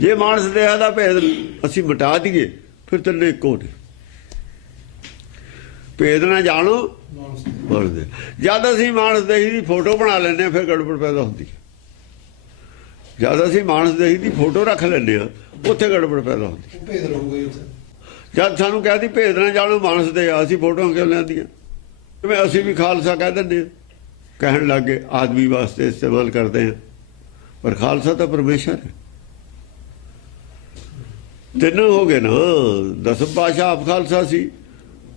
ਜੇ ਮਾਨਸ ਦੇਹਾ ਦਾ ਭੇਦ ਅਸੀਂ ਮਿਟਾ ਦਈਏ ਫਿਰ ਤੈਨੂੰ ਇੱਕੋ ਨੇ ਭੇਦ ਨਾ ਜਾਣੋ ਮਾਨਸ ਦੇ ਜਦ ਅਸੀਂ ਮਾਨਸ ਦੇਹੀ ਦੀ ਫੋਟੋ ਬਣਾ ਲੈਂਦੇ ਫਿਰ ਗੜਬੜ ਪੈਦਾ ਹੁੰਦੀ ਹੈ। ਜਦ ਅਸੀਂ ਮਾਨਸ ਦੇਹੀ ਦੀ ਫੋਟੋ ਰੱਖ ਲੈਂਦੇ ਹਾਂ ਉੱਥੇ ਗੜਬੜ ਪੈਦਾ ਹੁੰਦੀ ਭੇਦ ਰਹੂਗਾ ਜੀ ਉੱਥੇ। ਜਦ ਸਾਨੂੰ ਕਹਦੀ ਭੇਦ ਨਾ ਜਾਣੋ ਮਾਨਸ ਦੇ ਅਸੀਂ ਫੋਟੋਆਂ ਕਿਉਂ ਲੈਂਦੀਆਂ ਜਿਵੇਂ ਅਸੀਂ ਵੀ ਖਾਲਸਾ ਕਹਿ ਦਿੰਦੇ ਹਾਂ ਕਹਿਣ ਲੱਗੇ ਆਦਮੀ ਵਾਸਤੇ ਇਸਤੇਮਾਲ ਕਰਦੇ ਹਾਂ। ਪਰ ਖਾਲਸਾ ਤਾਂ ਪਰਮੇਸ਼ਰ ਹੈ। ਤਿੰਨ ਹੋ ਗਏ ਨਾ ਦਸਮ ਪਾਸ਼ਾ ਆਪ ਖਾਲਸਾ ਸੀ।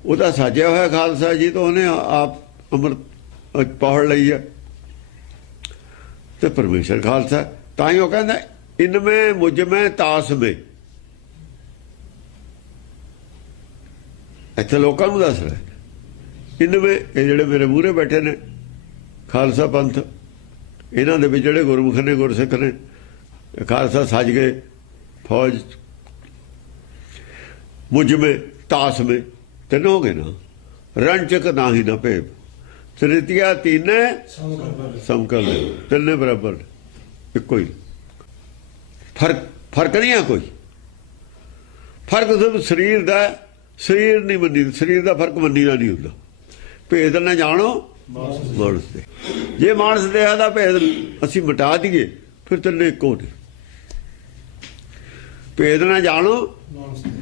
ਉਹਦਾ ਸਾਜਿਆ ਹੋਇਆ ਖਾਲਸਾ ਜੀ ਤੋਂ ਉਹਨੇ ਆਪ ਅੰਮ੍ਰਿਤ ਪੌੜ ਲਈ ਹੈ। ਤੇ ਪਰਮੇਸ਼ਰ ਖਾਲਸਾ, ਤਾਂ ਹੀ ਉਹ ਕਹਿੰਦਾ ਇਨਮੇ ਮੁਝ ਮੈਂ, ਤਾਸ ਮੇ। ਇੱਥੇ ਲੋਕਾਂ ਨੂੰ ਦੱਸ ਰਿਹਾ। ਇਨਵੇਂ ਇਹ ਜਿਹੜੇ ਮੇਰੇ ਮੂਹਰੇ ਬੈਠੇ ਨੇ, ਖਾਲਸਾ ਪੰਥ, ਇਹਨਾਂ ਦੇ ਵਿੱਚ ਜਿਹੜੇ ਗੁਰਮੁਖ ਨੇ, ਗੁਰਸਿੱਖ ਨੇ, ਖਾਲਸਾ ਸਾਜ ਗਏ, ਫੌਜ ਮੁਝ ਮੇ ਤਿੰਨ ਹੋ ਗਏ ਨਾ। ਰਣਚਕ ਨਾਹੀ ਨਾ ਭੇਬ ਤ੍ਰਿਤੀਆ ਤੀਨੇ ਸਮਕਲ ਤਿੰਨੇ ਬਰਾਬਰ। ਇੱਕੋ ਹੀ। ਫ਼ਰਕ ਫ਼ਰਕ ਨਹੀਂ ਆ ਕੋਈ। ਫ਼ਰਕ ਸਿਰਫ ਸਰੀਰ ਦਾ ਸਰੀਰ ਨਹੀਂ ਮੰਨੀ, ਸਰੀਰ ਦਾ ਫ਼ਰਕ ਮੰਨੀ ਨਹੀਂ ਹੁੰਦਾ। ਭੇਦ ਨਾ ਜਾਣੋ। ਮਾਨਸ ਦੇ। ਜੇ ਮਾਨਸ ਦੇਹਾ ਦਾ ਭੇਦ ਅਸੀਂ ਮਿਟਾ ਦਈਏ, ਫਿਰ ਤੈਨੂੰ ਇੱਕੋ ਨੇ। ਭੇਦ ਨਾ ਜਾਣੋ। ਮਾਨਸ ਦੇ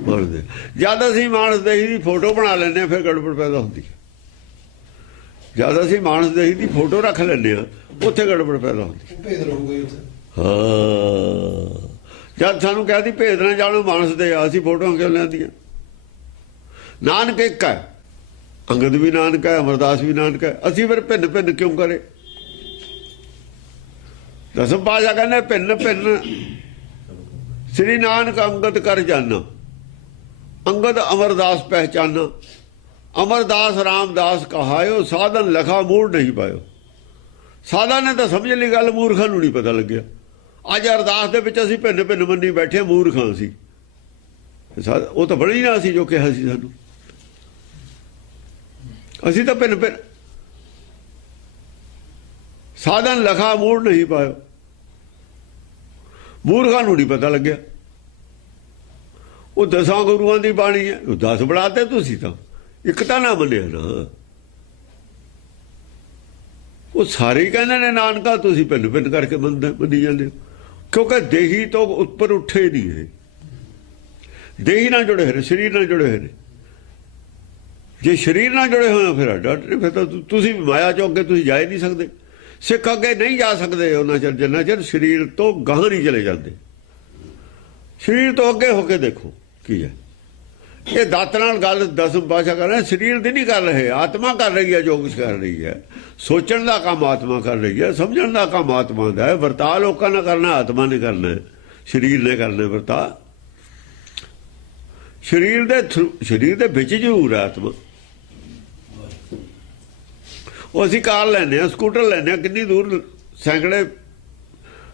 ਜਦ ਅਸੀਂ ਮਾਨਸ ਦੇਹੀ ਦੀ ਫੋਟੋ ਬਣਾ ਲੈਂਦੇ ਫਿਰ ਗੜਬੜ ਪੈਦਾ ਹੁੰਦੀ ਹੈ। ਜਦ ਅਸੀਂ ਮਾਨਸ ਦੇਹੀ ਦੀ ਫੋਟੋ ਰੱਖ ਲੈਂਦੇ ਹਾਂ ਉੱਥੇ ਗੜਬੜ ਪੈਦਾ ਹੁੰਦੀ ਭੇਦ ਰਹੂਗਾ ਉੱਥੇ। ਹਾਂ। ਜਦ ਸਾਨੂੰ ਕਹਦੀ ਭੇਦ ਨਾ ਜਾਣੋ ਮਾਨਸ ਦੇ ਅਸੀਂ ਫੋਟੋਆਂ ਕਿਉਂ ਲੈਂਦੀਆਂ? ਨਾਨਕ ਇੱਕ ਹੈ। ਅੰਗਦ ਵੀ ਨਾਨਕ ਹੈ ਅਮਰਦਾਸ ਵੀ ਨਾਨਕ ਹੈ। ਅਸੀਂ ਫਿਰ ਭਿੰਨ ਭਿੰਨ ਕਿਉਂ ਕਰੇ? ਦਸਮ ਪਾਸ਼ਾ ਕਹਿੰਦੇ ਭਿੰਨ ਭਿੰਨ। ਸ੍ਰੀ ਨਾਨਕ ਅੰਗਦ ਕਰ ਜਾਣਾ ਅੰਗਦ ਅਮਰਦਾਸ ਪਹਿਚਾਨਾ। ਅਮਰਦਾਸ ਰਾਮਦਾਸ ਕਹਾਇਓ, ਸਾਧਨ ਲਖਾ ਮੂੜ ਨਹੀਂ ਪਾਇਓ। ਸਾਧਾ ਨੇ ਤਾਂ ਸਮਝ ਲਈ ਗੱਲ, ਮੂਰਖਾਂ ਨੂੰ ਨਹੀਂ ਪਤਾ ਲੱਗਿਆ। ਅੱਜ ਅਰਦਾਸ ਦੇ ਵਿੱਚ ਅਸੀਂ ਭਿੰਨ ਭਿੰਨ ਮੰਨੀ ਬੈਠੇ, ਮੂਰਖਾਂ ਸੀ। ਸਾ- ਉਹ ਤਾਂ ਬਣੀ ਨਾ ਸੀ ਜੋ ਕਿਹਾ ਸੀ ਸਾਨੂੰ। ਅਸੀਂ ਤਾਂ ਭਿੰਨ ਭਿੰਨ ਸਾਧਨ ਲਖਾ ਮੂੜ ਨਹੀਂ ਪਾਇਓ। ਮੂਰਖਾਂ ਨੂੰ ਨਹੀਂ ਪਤਾ ਲੱਗਿਆ। ਉਹ ਦਸਾਂ ਗੁਰੂਆਂ ਦੀ ਬਾਣੀ ਹੈ। ਉਹ 10 ਬਣਾਤੇ ਤੁਸੀਂ ਤਾਂ। ਇੱਕ ਤਾਂ ਨਾ ਮੰਨਿਆ ਨਾ। ਉਹ ਸਾਰੇ ਕਹਿੰਦੇ ਨੇ, ਨਾਨਕਾ ਤੁਸੀਂ ਭਿੰਨ ਭਿੰਨ ਕਰਕੇ ਮੰਨਦੇ ਮੰਨੀ ਜਾਂਦੇ ਹੋ। ਕਿਉਂਕਿ ਦੇਹੀ ਤੋਂ ਉੱਪਰ ਉੱਠੇ ਨਹੀਂ ਹੈ ਦੇਹੀ ਨਾਲ ਜੁੜੇ ਹੋਏ ਨੇ, ਸਰੀਰ ਨਾਲ ਜੁੜੇ ਹੋਏ ਨੇ। ਜੇ ਸਰੀਰ ਨਾਲ ਜੁੜੇ ਹੋਏ ਹੋ ਫਿਰ ਡਾਕਟਰ ਫਿਰ ਤਾਂ ਤੁਸੀਂ ਵੀ ਮਾਇਆ ਚੋਂ ਅੱਗੇ ਤੁਸੀਂ ਜਾ ਹੀ ਨਹੀਂ ਸਕਦੇ। ਸਿੱਖ ਅੱਗੇ ਨਹੀਂ ਜਾ ਸਕਦੇ ਉਹਨਾਂ ਚਿਰ, ਜਿੰਨਾ ਚਿਰ ਸਰੀਰ ਤੋਂ ਗਾਹ ਨਹੀਂ ਚਲੇ ਜਾਂਦੇ। ਸਰੀਰ ਤੋਂ ਅੱਗੇ ਹੋ ਕੇ ਦੇਖੋ। ਕੀ ਹੈ? ਇਹ ਦਾਤ ਨਾਲ ਗੱਲ ਦਸਮ ਪਾਸ਼ਾ ਕਰ ਰਿਹਾ, ਸਰੀਰ ਦੀ ਨਹੀਂ ਕਰ ਰਹੇ, ਆਤਮਾ ਕਰ ਰਹੀ ਹੈ ਜੋ ਕੁਝ ਕਰ ਰਹੀ ਹੈ। ਸੋਚਣ ਦਾ ਕੰਮ ਆਤਮਾ ਕਰ ਰਹੀ ਹੈ, ਸਮਝਣ ਦਾ ਕੰਮ ਆਤਮਾ ਦਾ ਹੈ। ਵਰਤਾਅ ਲੋਕਾਂ ਨੇ ਕਰਨਾ, ਆਤਮਾ ਨੇ ਕਰਨਾ ਸਰੀਰ ਨੇ ਕਰਨਾ ਵਰਤਾਅ ਸਰੀਰ ਦੇ ਥਰੂ- ਸਰੀਰ ਦੇ ਵਿੱਚ ਜ਼ਰੂਰ ਹੈ ਆਤਮਾ। ਉਹ ਅਸੀਂ ਕਾਰ ਲੈਂਦੇ ਆ ਸਕੂਟਰ ਲੈਂਦੇ ਆ ਕਿੰਨੀ ਦੂਰ ਸੈਂਕੜੇ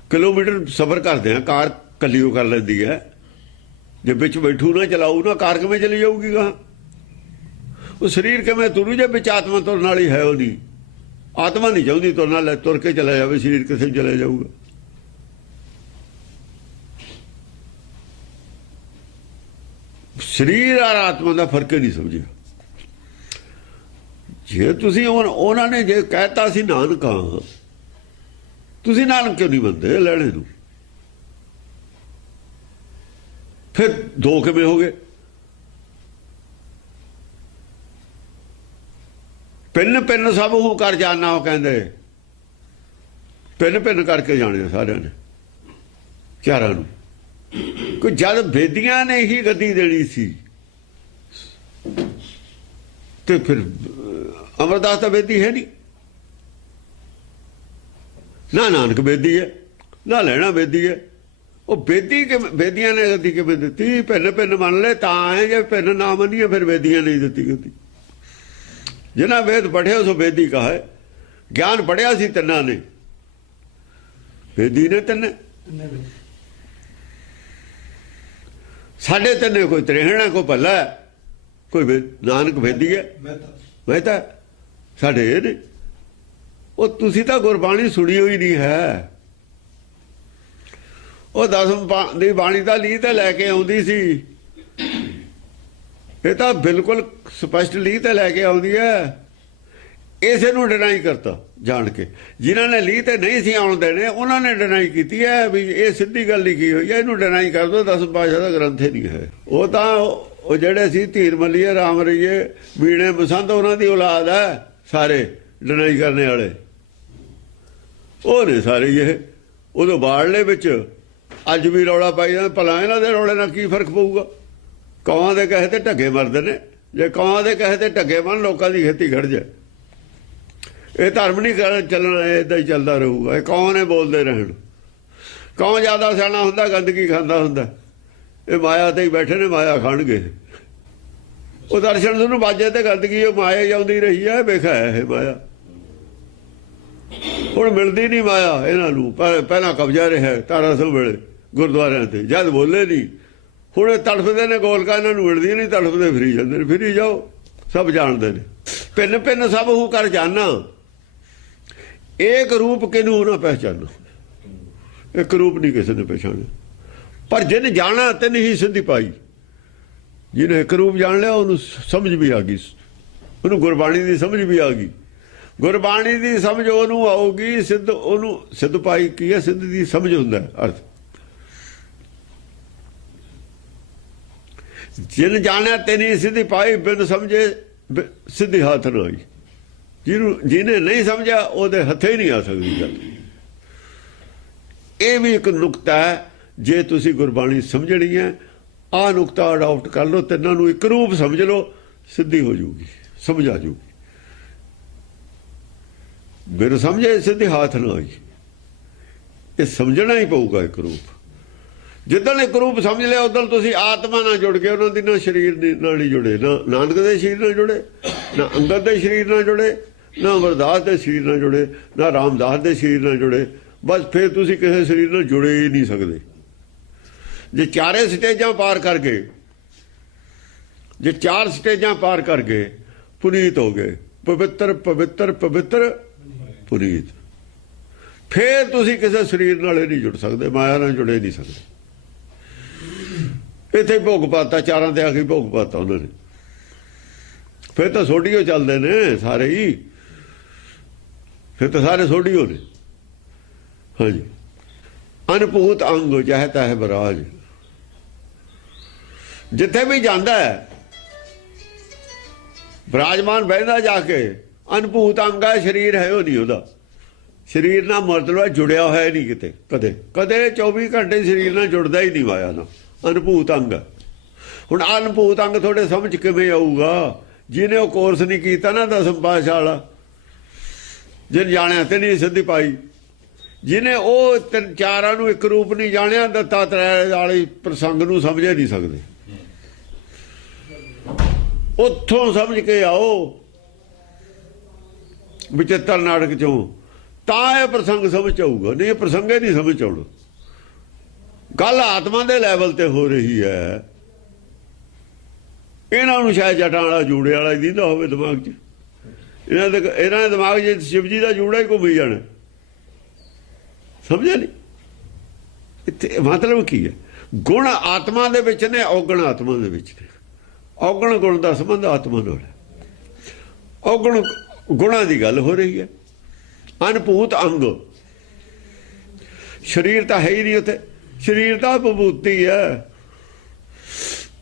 ਕਿਲੋਮੀਟਰ ਸਫ਼ਰ ਕਰਦੇ ਆ ਕਾਰ ਕੱਲੀ ਉਹ ਕਰ ਲੈਂਦੀ ਹੈ। ਜੇ ਵਿੱਚ ਬੈਠੂ ਨਾ, ਚਲਾਊ ਨਾ, ਕਾਰ ਕਿਵੇਂ ਚਲੀ ਜਾਊਗੀ ਗਾ? ਉਹ ਸਰੀਰ ਕਿਵੇਂ ਤੁਰੂ ਜੇ ਵਿੱਚ ਆਤਮਾ ਤੁਰਨ ਵਾਲੀ ਹੈ ਉਹ ਨਹੀਂ ਆਤਮਾ ਨਹੀਂ ਚਾਹੁੰਦੀ ਤੁਰਨਾ ਲੈ ਤੁਰ ਕੇ ਚਲਾ ਜਾਵੇ, ਸਰੀਰ ਕਿਸੇ ਨੂੰ ਚਲਾ ਜਾਊਗਾ। ਸਰੀਰ ਔਰ ਆਤਮਾ ਦਾ ਫ਼ਰਕ ਨਹੀਂ ਸਮਝਿਆ। ਜੇ ਤੁਸੀਂ ਹੁਣ ਉਹਨਾਂ ਨੇ ਜੇ ਕਹਿਤਾ ਸੀ, ਨਾਨਕਾ, ਤੁਸੀਂ ਨਾਨਕ ਕਿਉਂ ਨਹੀਂ ਬੰਦੇ ਲੈਣੇ ਨੂੰ? ਫਿਰ ਦੋ ਕਿਵੇਂ ਹੋ ਗਏ। ਪਿੰਨ ਪਿੰਨ ਸਭ ਹੂ ਕਰ ਜਾਣਾ, ਉਹ ਕਹਿੰਦੇ। ਪਿੰਨ ਪਿੰਨ ਕਰਕੇ ਜਾਣੇ ਸਾਰਿਆਂ ਨੇ, ਚਾਰਾਂ ਨੂੰ। ਕੋਈ ਜਦ ਬੇਦੀਆਂ ਨੇ ਹੀ ਗੱਦੀ ਦੇਣੀ ਸੀ। ਤੇ ਫਿਰ ਅਮਰਦਾਸ ਤਾਂ ਬੇਦੀ ਹੈ ਨਹੀਂ। ਨਾ ਨਾਨਕ ਬੇਦੀ ਹੈ, ਨਾ ਲੈਣਾ ਬੇਦੀ ਹੈ। ਉਹ ਬੇਦੀ ਕਿ ਬੇਦੀਆਂ ਨੇ ਗੱਦੀ ਕਿਵੇਂ ਦਿੱਤੀ ਭਿੰਨ ਭਿੰਨ ਮੰਨ ਲੈ ਤਾਂ ਹੈ ਜੇ ਭਿੰਨ ਨਾ ਮੰਨੀਏ ਫਿਰ ਬੇਦੀਆਂ ਨਹੀਂ ਦਿੱਤੀ ਗੱਦੀ ਜਿਨ੍ਹਾਂ ਵੇਦ ਪੜਿਆ ਸੋ ਬੇਦੀ ਕਹਾ ਗਿਆਨ ਪੜਿਆ ਸੀ ਤਿੰਨਾਂ ਨੇ। ਬੇਦੀ ਨੇ ਤਿੰਨੇ। ਸਾਡੇ ਤਿੰਨੇ ਕੋਈ ਤ੍ਰਿਹਣਾ ਕੋਈ ਭੱਲਾ ਕੋਈ ਨਾਨਕ ਵੇਦੀ ਹੈ। ਮੈਂ ਤਾਂ ਸਾਡੇ ਇਹ ਨੇ। ਉਹ ਤੁਸੀਂ ਤਾਂ ਗੁਰਬਾਣੀ ਸੁਣੀ ਹੋਈ ਨਹੀਂ ਹੈ। ਉਹ ਦਸਮ ਪਾ- ਦੀ ਬਾਣੀ ਦਾ ਲੀ ਤੇ ਲੈ ਕੇ ਆਉਂਦੀ ਸੀ। ਇਹ ਤਾਂ ਬਿਲਕੁਲ ਸਪਸ਼ਟ ਲੀ ਤੇ ਲੈ ਕੇ ਆਉਂਦੀ ਹੈ। ਇਸੇ ਨੂੰ ਡਿਨਾਈ ਕਰਤਾ, ਜਾਣ ਕੇ। ਜਿਨ੍ਹਾਂ ਨੇ ਲੀ ਤੇ ਨਹੀਂ ਸੀ ਆਉਣ ਦੇਣੇ, ਉਹਨਾਂ ਨੇ ਡਿਨਾਈ ਕੀਤੀ ਹੈ ਵੀ ਇਹ ਸਿੱਧੀ ਗੱਲ ਲਿਖੀ ਹੋਈ ਹੈ, ਇਹਨੂੰ ਡਿਨਾਈ ਕਰ ਦੋ ਦਸਮ ਪਾਸ਼ਾ ਦਾ ਗ੍ਰੰਥ ਹੀ ਨਹੀਂ ਹੈ। ਉਹ ਤਾਂ ਉਹ ਜਿਹੜੇ ਸੀ ਧੀਰ ਮੱਲੀਏ, ਰਾਮ ਰਈਏ ਵੀਣੇ ਬਸੰਤ, ਉਹਨਾਂ ਦੀ ਔਲਾਦ ਹੈ, ਸਾਰੇ ਡਿਨਾਈ ਕਰਨੇ ਵਾਲੇ। ਉਹ ਨੇ ਸਾਰੇ ਇਹ, ਉਦੋਂ ਬਾੜਲੇ ਵਿੱਚ ਅੱਜ ਵੀ ਰੌਲਾ ਪਾਈ ਜਾਂਦਾ, ਭਲਾ ਇਹਨਾਂ ਦੇ ਰੌਲੇ ਨਾਲ ਕੀ ਫ਼ਰਕ ਪਊਗਾ? ਕੌਆਂ ਦੇ ਕਹੇ ਤੇ ਢੱਗੇ ਮਰਦੇ ਨੇ। ਜੇ ਕੌਆਂ ਦੇ ਕਹੇ ਤੇ ਢੱਗੇ ਮਨ ਲੋਕਾਂ ਦੀ ਖੇਤੀ ਖੜ ਜਾਏ। ਇਹ ਧਰਮ ਨਹੀਂ ਕਰ ਚੱਲਣਾ ਇਦਾਂ ਹੀ ਚੱਲਦਾ ਰਹੂਗਾ। ਇਹ ਕੌਣ ਨੇ ਬੋਲਦੇ ਰਹਿਣ? ਕੌਣ ਜ਼ਿਆਦਾ ਸਿਆਣਾ ਹੁੰਦਾ, ਗੰਦਗੀ ਖਾਂਦਾ ਹੁੰਦਾ? ਇਹ ਮਾਇਆ ਤੇ ਹੀ ਬੈਠੇ ਨੇ, ਮਾਇਆ ਖਾਣਗੇ। ਉਹ ਦਰਸ਼ਨ ਤੁਹਾਨੂੰ ਬਾਜੇ ਤੇ ਗੰਦਗੀ, ਉਹ ਮਾਇਆ ਹੀ ਆਉਂਦੀ ਰਹੀ ਹੈ ਵੇਖਿਆ ਇਹ ਮਾਇਆ। ਹੁਣ ਮਿਲਦੀ ਨਹੀਂ ਮਾਇਆ ਇਹਨਾਂ ਨੂੰ ਪਹਿਲਾਂ ਕਬਜ਼ਾ ਰਿਹਾ, ਤਾਰਾ ਸੌ ਵੇਲੇ ਗੁਰਦੁਆਰਿਆਂ ਤੇ। ਜਦ ਬੋਲੇ ਨਹੀਂ, ਹੁਣ ਇਹ ਤੜਫਦੇ ਨੇ ਗੋਲਕਾ, ਇਹਨਾਂ ਨੂੰ ਮਿਲਦੀ ਨਹੀਂ, ਤੜਫਦੇ ਫਰੀ ਜਾਂਦੇ ਨੇ। ਫਿਰੀ ਜਾਓ, ਸਭ ਜਾਣਦੇ ਨੇ। ਪਿੰਨ ਪਿੰਨ ਸਭ ਹੂ ਕਰ ਜਾਣਾ ਇੱਕ ਰੂਪ ਕਿਨੂੰ ਨਾ ਪਹਿਚਾਨੋ। ਇੱਕ ਰੂਪ ਨਹੀਂ ਕਿਸੇ ਨੇ ਪਛਾਣਿਆ ਪਰ ਜਿਨ ਜਾਣਾ ਤੇ ਹੀ ਸਿੱਧੀ ਪਾਈ। ਜਿਹਨੇ ਇੱਕ ਰੂਪ ਜਾਣ ਲਿਆ, ਉਹਨੂੰ ਸਮਝ ਵੀ ਆ ਗਈ। ਉਹਨੂੰ ਗੁਰਬਾਣੀ ਦੀ ਸਮਝ ਵੀ ਆ ਗਈ। ਗੁਰਬਾਣੀ ਦੀ ਸਮਝ ਉਹਨੂੰ ਆਊਗੀ, ਸਿੱਧ ਉਹਨੂੰ, ਸਿੱਧ ਪਾਈ ਕੀ ਹੈ? ਸਿੱਧ ਦੀ ਸਮਝ ਹੁੰਦਾ ਅਰਥ। ਜਿਨ ਜਾਣਿਆ ਤੇ ਸਿੱਧੀ ਪਾਈ, ਬਿਨ ਸਮਝੇ ਬਿ- ਸਿੱਧੀ ਹੱਥ ਨਾ ਆਈ ਜਿਹਨੂੰ, ਜਿਹਨੇ ਨਹੀਂ ਸਮਝਿਆ, ਉਹਦੇ ਹੱਥੇ ਹੀ ਨਹੀਂ ਆ ਸਕਦੀ ਗੱਲ। ਇਹ ਵੀ ਇੱਕ ਨੁਕਤਾ ਹੈ, ਜੇ ਤੁਸੀਂ ਗੁਰਬਾਣੀ ਸਮਝਣੀ ਹੈ ਆ ਨੁਕਤਾ ਅਡਾਪਟ ਕਰ ਲਓ ਤਿੰਨਾਂ ਨੂੰ ਇੱਕ ਰੂਪ ਸਮਝ ਲਓ, ਸਿੱਧੀ ਹੋ ਜਾਊਗੀ ਸਮਝ ਆ ਜੂਗੀ। ਬਿਨ ਸਮਝੇ ਸਿੱਧੀ ਹੱਥ ਨਾ ਆਈ। ਇਹ ਸਮਝਣਾ ਹੀ ਪਊਗਾ ਇੱਕ ਰੂਪ। ਜਿੱਦਣ ਇੱਕ ਰੂਪ ਸਮਝ ਲਿਆ, ਉਦੋਂ ਤੁਸੀਂ ਆਤਮਾ ਨਾਲ ਜੁੜ ਗਏ ਉਹਨਾਂ ਦੀ ਨਾ ਸਰੀਰ ਦੇ ਨਾਲ ਨਹੀਂ ਜੁੜੇ, ਨਾ ਨਾਨਕ ਦੇ ਸਰੀਰ ਨਾਲ ਜੁੜੇ, ਨਾ ਅੰਗਦ ਦੇ ਸਰੀਰ ਨਾਲ ਜੁੜੇ, ਨਾ ਅਮਰਦਾਸ ਦੇ ਸਰੀਰ ਨਾਲ ਜੁੜੇ, ਨਾ ਰਾਮਦਾਸ ਦੇ ਸਰੀਰ ਨਾਲ ਜੁੜੇ। ਬਸ ਫਿਰ ਤੁਸੀਂ ਕਿਸੇ ਸਰੀਰ ਨਾਲ ਜੁੜੇ ਹੀ ਨਹੀਂ ਸਕਦੇ। ਜੇ ਚਾਰੇ ਸਟੇਜਾਂ ਪਾਰ ਕਰ ਗਏ, ਜੇ ਚਾਰ ਸਟੇਜਾਂ ਪਾਰ ਕਰ ਗਏ, ਪੁਨੀਤ ਹੋ ਗਏ, ਪਵਿੱਤਰ ਪਵਿੱਤਰ ਪਵਿੱਤਰ, ਪੁਨੀਤ। ਫਿਰ ਤੁਸੀਂ ਕਿਸੇ ਸਰੀਰ ਨਾਲ ਹੀ ਨਹੀਂ ਜੁੜ ਸਕਦੇ, ਮਾਇਆ ਨਾਲ ਜੁੜੇ ਨਹੀਂ ਸਕਦੇ। ਇੱਥੇ ਹੀ ਭੋਗ ਪਾਤਾ, ਚਾਰਾਂ ਤੇ ਆ ਕੇ ਭੋਗ ਪਾਤਾ ਉਹਨਾਂ ਨੇ। ਫਿਰ ਤਾਂ ਸੋਡੀਓ ਚੱਲਦੇ ਨੇ ਸਾਰੇ ਹੀ। ਫਿਰ ਤਾਂ ਸਾਰੇ ਸੋਡੀਓ ਨੇ। ਹਾਂਜੀ। ਅਨਭੂਤ ਅੰਗ ਚਾਹਤਾ ਹੈ ਬਰਾਜ। ਜਿੱਥੇ ਵੀ ਜਾਂਦਾ ਹੈ, ਬਰਾਜਮਾਨ ਬਹਿੰਦਾ ਜਾ ਕੇ, ਅਨਭੂਤ ਅੰਗ ਹੈ, ਸਰੀਰ ਹੈ ਉਹ ਨਹੀਂ ਉਹਦਾ। ਸਰੀਰ ਨਾਲ ਮਤਲਬ ਜੁੜਿਆ ਹੋਇਆ ਨਹੀਂ ਕਿਤੇ, ਕਦੇ। ਕਦੇ 24 ਘੰਟੇ ਸਰੀਰ ਨਾਲ ਜੁੜਦਾ ਹੀ ਨਹੀਂ ਮਾਇਆ ਨਾਲ। ਅਨਭੂਤ ਅੰਗ। ਹੁਣ ਅਨਭੂਤ ਅੰਗ ਤੁਹਾਡੇ ਸਮਝ ਕਿਵੇਂ ਆਊਗਾ? ਜਿਹਨੇ ਉਹ ਕੋਰਸ ਨਹੀਂ ਕੀਤਾ ਨਾ ਦਸਮ ਪਾਸ਼ਾ ਵਾਲਾ ਜਿਨ ਜਾਣਿਆ ਤੇ ਨਹੀਂ ਸਿੱਧੀ ਪਾਈ। ਜਿਹਨੇ ਉਹ ਤਿੰਨ ਚਾਰਾਂ ਨੂੰ ਇੱਕ ਰੂਪ ਨਹੀਂ ਜਾਣਿਆ, ਦੱਤਾ ਤ੍ਰੈ ਵਾਲੀ ਪ੍ਰਸੰਗ ਨੂੰ ਸਮਝੇ ਨਹੀਂ ਸਕਦੇ। ਉੱਥੋਂ ਸਮਝ ਕੇ ਆਓ, ਵਿਚਿੱਤਰ ਨਾਟਕ ਚੋਂ। ਤਾਂ ਇਹ ਪ੍ਰਸੰਗ ਸਮਝ 'ਚ ਆਊਗਾ, ਨਹੀਂ ਇਹ ਪ੍ਰਸੰਗੇ ਨਹੀਂ ਸਮਝ ਆਉਣਾ। ਗੱਲ ਆਤਮਾ ਦੇ ਲੈਵਲ ਤੇ ਹੋ ਰਹੀ ਹੈ। ਇਹਨਾਂ ਨੂੰ ਸ਼ਾਇਦ ਜਟਾਂ ਵਾਲਾ ਜੂੜੇ ਵਾਲਾ ਹੀ ਦਿੰਦਾ ਹੋਵੇ ਦਿਮਾਗ 'ਚ। ਇਹਨਾਂ ਦੇ ਇਹਨਾਂ ਦੇ ਦਿਮਾਗ 'ਚ ਸ਼ਿਵਜੀ ਦਾ ਜੂੜਾ ਹੀ ਘੁੰਮੀ ਜਾਣਾ। ਸਮਝਿਆ ਨਹੀਂ? ਇੱਥੇ ਮਤਲਬ ਕੀ ਹੈ? ਗੁਣ ਆਤਮਾ ਦੇ ਵਿੱਚ ਨੇ, ਔਗਣ ਆਤਮਾ ਦੇ ਵਿੱਚ ਨੇ। ਔਗਣ ਗੁਣ ਦਾ ਸੰਬੰਧ ਆਤਮਾ ਨਾਲ ਹੈ। ਔਗਣ ਗੁਣਾਂ ਦੀ ਗੱਲ ਹੋ ਰਹੀ ਹੈ। ਅਨਭੂਤ ਅੰਗ। ਸਰੀਰ ਤਾਂ ਹੈ ਹੀ ਨਹੀਂ ਉੱਥੇ। ਸਰੀਰ ਤਾਂ ਵਿਭੂਤੀ ਹੈ।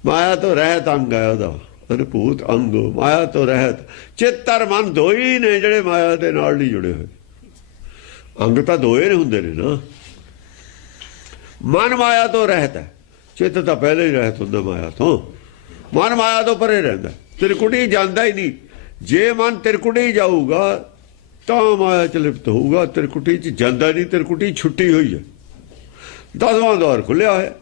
ਮਾਇਆ ਤੋਂ ਰਹਿਤ ਅੰਗ ਹੈ ਉਹਦਾ ਅਨਭੂਤ ਅੰਗ। ਮਾਇਆ ਤੋਂ ਰਹਿਤ ਚਿੱਤਰ ਮਨ ਦੋਈ ਨੇ ਜਿਹੜੇ ਮਾਇਆ ਦੇ ਨਾਲ ਨਹੀਂ ਜੁੜੇ ਹੋਏ। ਅੰਗ ਤਾਂ ਦੋਏ ਨੇ ਹੁੰਦੇ ਨੇ ਨਾ। ਮਨ ਮਾਇਆ ਤੋਂ ਰਹਿਤ ਹੈ। ਚਿੱਤ ਤਾਂ ਪਹਿਲੇ ਹੀ ਰਹਿਤ ਹੁੰਦਾ ਮਾਇਆ ਤੋਂ। ਮਨ ਮਾਇਆ ਤੋਂ ਪਰੇ ਰਹਿੰਦਾ। ਤਿਰਕੁਟੀ ਜਾਂਦਾ ਹੀ ਨਹੀਂ। ਜੇ ਮਨ ਤਿਰਕੁਟੀ ਜਾਊਗਾ, ਤਾਂ ਮਾਇਆ ਚ ਲਿਪਤ ਹੋਊਗਾ। ਤਿਰਕੁਟੀ ਚ ਜਾਂਦਾ ਨਹੀਂ, ਤਿਰਕੁਟੀ ਛੁੱਟੀ ਹੋਈ ਹੈ। ਦਸਵਾਂ ਦੌਰ ਖੁੱਲਿਆ ਹੈ